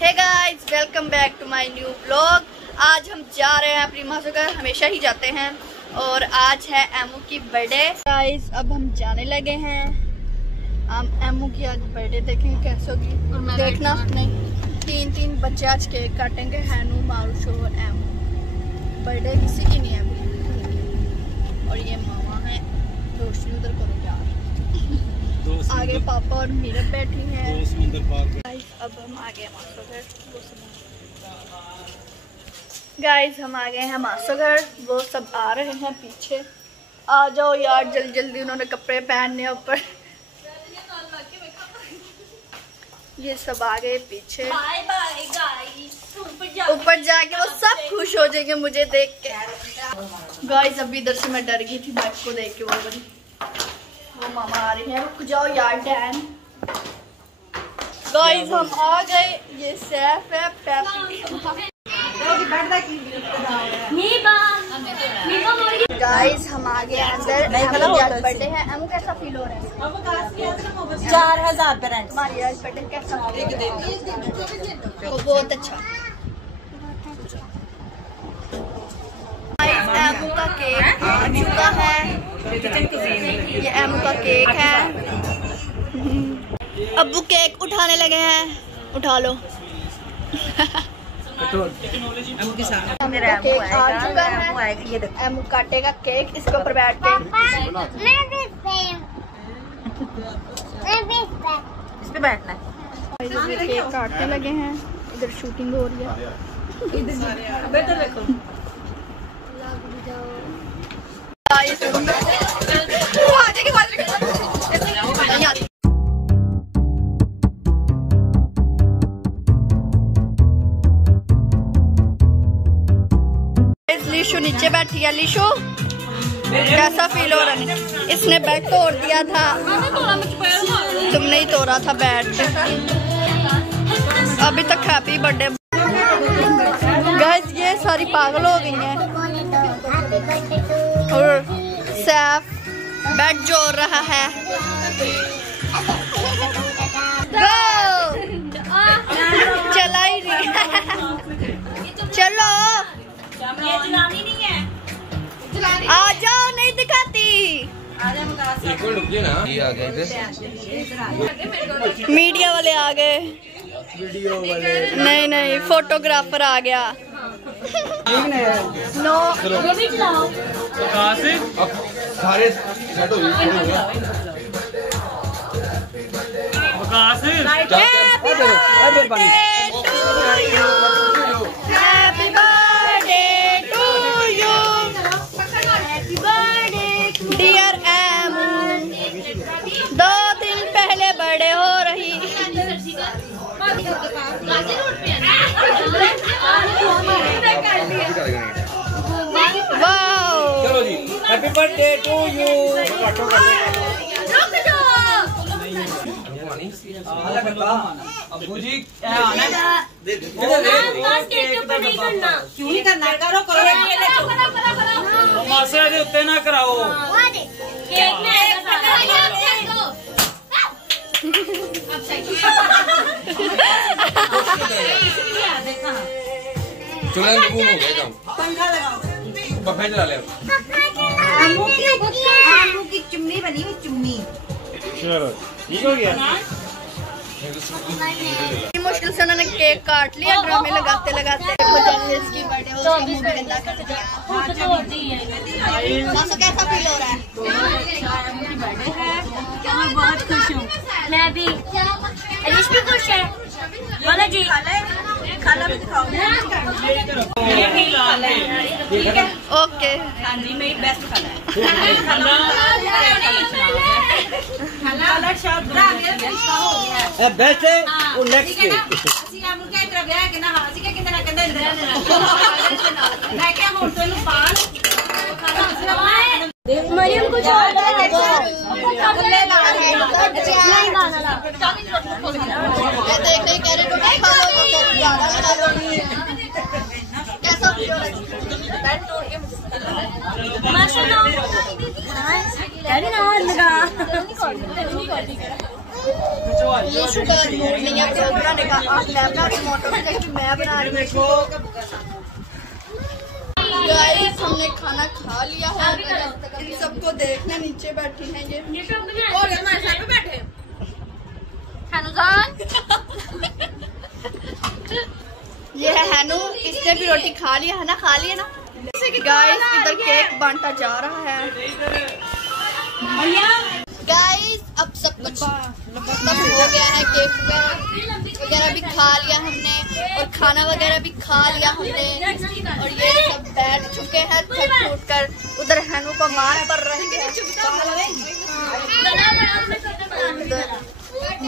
Hey guys, welcome back to my new blog. आज हम जा रहे हैं अपनी माँ घर, हमेशा ही जाते हैं और आज है एमू की बर्थडे। गाइस अब हम जाने लगे हैं। हम एमू की आज बर्थडे देखेंगे कैसे होगी। देखना नहीं, तीन बच्चे आज केक काटेंगे। हैनू, मारूशो और एमू। बर्थडे किसी की नहीं है और ये मामा है। रोशनी उधर करो यार। आगे पापा और मीरा बैठी हैं। अब हम आ गए मासो घर। गाइस हम आ गए हैं मासो घर। वो सब आ रहे हैं पीछे। आ जाओ यार जल्दी जल्दी, उन्होंने कपड़े पहनने ऊपर। ये सब आ गए पीछे। Bye bye guys. ऊपर जाके वो सब खुश हो जाएंगे मुझे देख के। गाइस अभी इधर से मैं डर गई थी बाइक को देख के। वो मामा आ रही है। रुक जाओ यार डैन। गाइस हम आ गए। ये सैफ है। गाइस हम आ गए अंदर। बर्थडे है। एमू कैसा फील हो रहा है? 4000 पेरेंट्स। हमारी आज बर्थडे कैसा बहुत अच्छा। एमू का केक आ चुका है। ये एमू का केक है। अब्बू केक उठाने लगे हैं। उठा लो। मेरा केक आ चुका है। एमू काटेगा केक। इसके ऊपर बैठ के इस पे बैठना है। केक काटने लगे हैं। इधर शूटिंग हो रही है। बेटर देखो। लीशु नीचे बैठी है। लीशु कैसा फील हो रहा है? इसने बेड तोड़ दिया था। तुमने ही तोड़ा था बेड। अभी तक हैप्पी बर्थडे। गाइस ये सारी पागल हो गई हैं। और सैफ बेड जोड़ रहा है। चला ही नहीं। चलो आ जाओ, नहीं दिखाती। मीडिया वाले आ गए। नहीं फोटोग्राफर आ गया। नो सारे सेट हो गए। डियर एमू, 2 दिन पहले बर्थडे हो रही। वाओ, चलो जी, हैप्पी बर्थडे टू यू। अब्बू जी क्यों नहीं करना? करो मासा दे उत्ते ना कराओ। केक में चुला हो गया काम। पंखा लगाओ। पंखा चला ले। आमू की चुन्नी बनी हुई चुन्नी। चलो ठीक हो गया। मुश्किल से उन्होंने केक काट लिया। ड्रामे लगाते लगाते इसकी बर्थडे हो गंदा कर दिया। कैसा फील हो रहा है? मैं बहुत खुश हूँ। मैं भी। अलीश भी खुश है। बोलो जी। खाना भी दिखाओ। ओके। हाँ जी, मेरी बेस्ट खाना है। बेस्ट है वो नेक्स्ट है। मरियम कुछ निशु का मूड नहीं है ब्लॉग बनाने का। आज मैं बना रही हूँ मोटो की, मैं बना रही हूँ। गाइस हमने खाना खा लिया है। इन सबको देखना नीचे बैठी हैं ये और हमारे साथ बैठे हैनुजान। ये है हैनू, इसने भी रोटी खा लिया है ना, खा लिया ना। गाइस इधर केक बांटा जा रहा है। गाइस अब सब कुछ खत्म हो गया है। केक वगैरह भी खा लिया हमने और खाना वगैरह भी खा लिया हमने और ये सब बैठ चुके हैं थक टूट कर। उधर हैनू को मार पड़ रही है,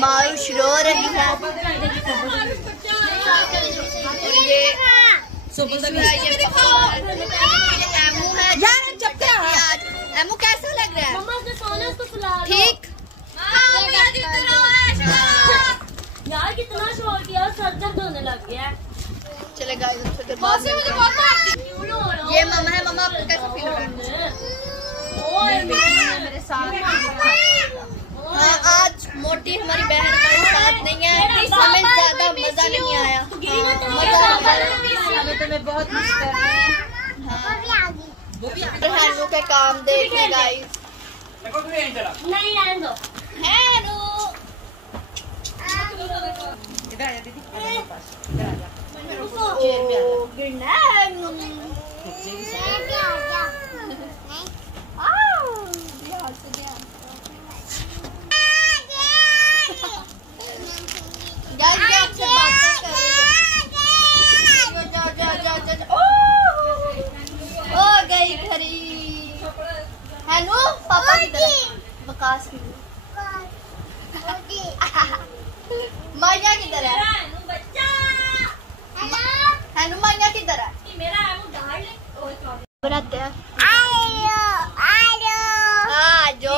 मायूश रो रही है। ये एमू है आज। एमू कैसा लग रहा है? ठीक यार कितना शोर किया, सर दर्द होने लग गया। चले गाइस ये मामा है। मामा आपको कैसा फील हो रहा है? मेरे साथ हाँ, आज मोटी हमारी बहन हमारे साथ नहीं है, हमें ज्यादा मजा नहीं आया। हमें तुम्हें बहुत मिस कर रहे हैं। हैनू के काम देखने गाइस। नहीं रहने दो। हैनू हैनू पापा की तरफ बकास की माया की तरह हैनू माया की तरह बनाते हैं। जो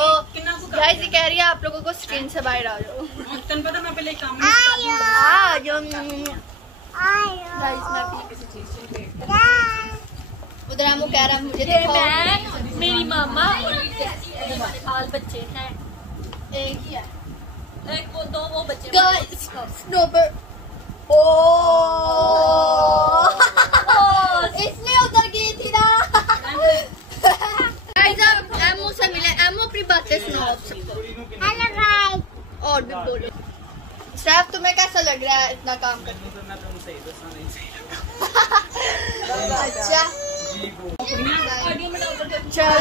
गाइस ये कह रही है आप लोगों को स्क्रीन से बाहर आ जाओ। उधर हम कह रहा है मुझे दिखाओ। मेरी मामा और हाल बच्चे हैं, एक ही है, एक वो दो वो बच्चे। स्नोबर इसलिए उधर गई थी ना। एमो से मिले। एमो अपनी बातें सुनाओ आप सबको। और भी बोलो। सैफ तुम्हें कैसा लग रहा है इतना काम करके? अच्छा चल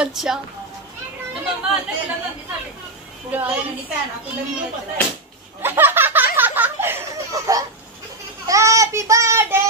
अच्छा हैप्पी बर्थडे।